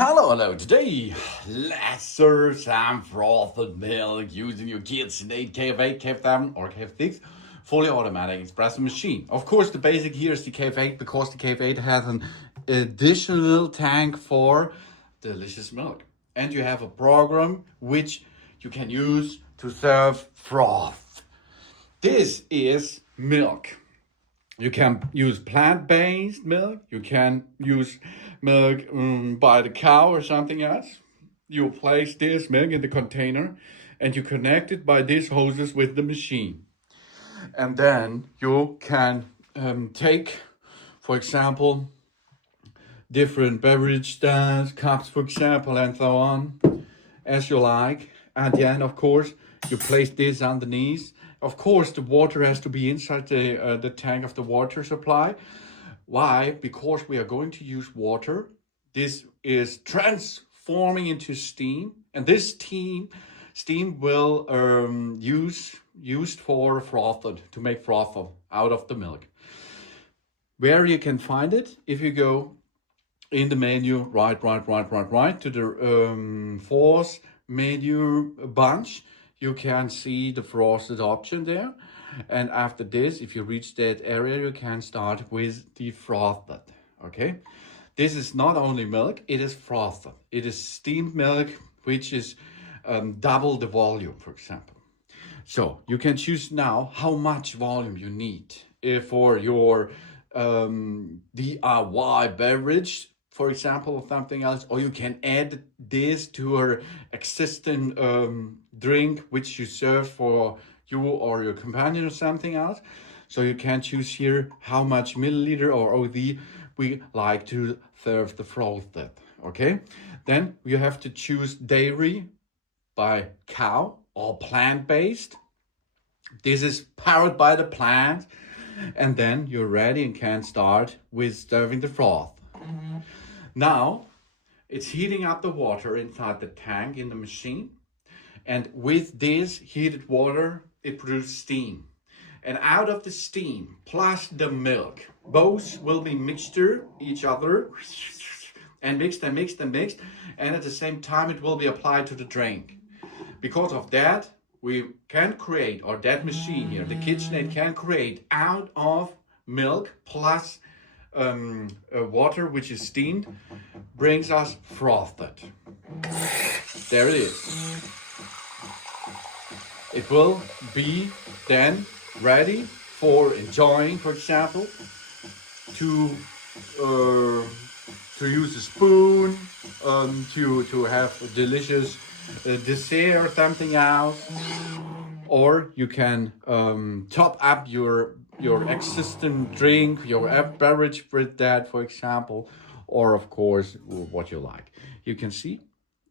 Hello. Today, let's serve some frothed milk using your KitchenAid KF8, KF7, or KF6 fully automatic espresso machine. Of course, the basic here is the KF8 because the KF8 has an additional tank for delicious milk. And you have a program which you can use to serve froth. This is milk. You can use plant-based milk. You can use milk by the cow or something else. You place this milk in the container and you connect it by these hoses with the machine. And then you can take, for example, different beverage stands, cups, for example, and so on, as you like. At the end, of course, you place this underneath. Of course, the water has to be inside the tank of the water supply. Why? Because we are going to use water. This is transforming into steam, and this steam will used for frothed, to make froth out of the milk. Where you can find it, if you go in the menu, right to the fourth menu bunch, you can see the frosted option there. And after this, if you reach that area, you can start with the frothed, okay? This is not only milk, it is frothed. It is steamed milk, which is double the volume, for example. So you can choose now how much volume you need for your DIY beverage, for example, or something else, or you can add this to your existing drink which you serve for you or your companion or something else. So you can choose here how much milliliter or OD we like to serve the frothed, okay? Then you have to choose dairy by cow or plant-based. This is powered by the plant, and then you're ready and can start with serving the froth. Now, it's heating up the water inside the tank in the machine. And with this heated water, it produces steam. And out of the steam, plus the milk, both will be mixture each other and mixed. And at the same time, it will be applied to the drink. Because of that, we can create, or that machine here, the KitchenAid can create out of milk plus water, which is steamed, brings us frothed. There it is. It will be then ready for enjoying, for example, to use a spoon, to have a delicious dessert or something else, or you can top up your existing drink, your beverage with that, for example, or of course what you like. You can see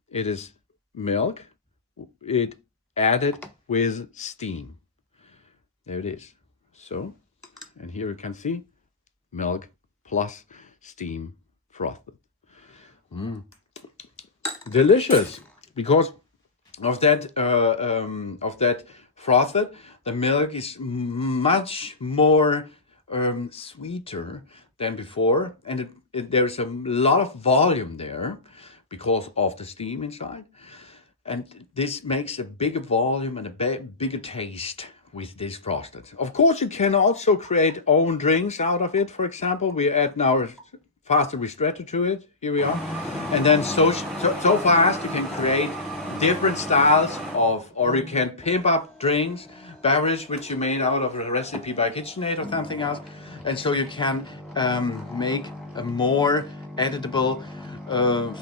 it is milk, it added with steam. There it is. So, and here you can see milk plus steam frothed. Delicious. Because of that frothed, the milk is much more sweeter than before, and there's a lot of volume there because of the steam inside, and this makes a bigger volume and a bigger taste with this frosted. Of course, you can also create own drinks out of it. For example, we add now faster ristretto to it. Here we are, and then so fast you can create different styles of, or you can pimp up drinks, beverage which you made out of a recipe by KitchenAid or something else, and so you can make a more editable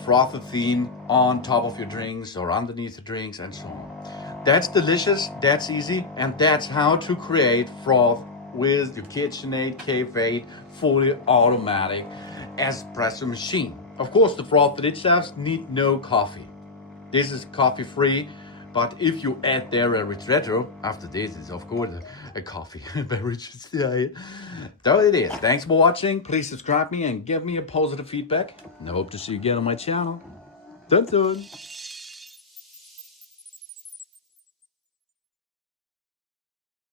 frothed theme on top of your drinks or underneath the drinks and so on. That's delicious, that's easy, and that's how to create froth with your KitchenAid KF8 fully automatic espresso machine. Of course, the froth itself need no coffee. This is coffee free, but if you add there a ristretto, after this is of course a coffee beverage. So it is. Thanks for watching. Please subscribe me and give me a positive feedback. And I hope to see you again on my channel. Dun dun.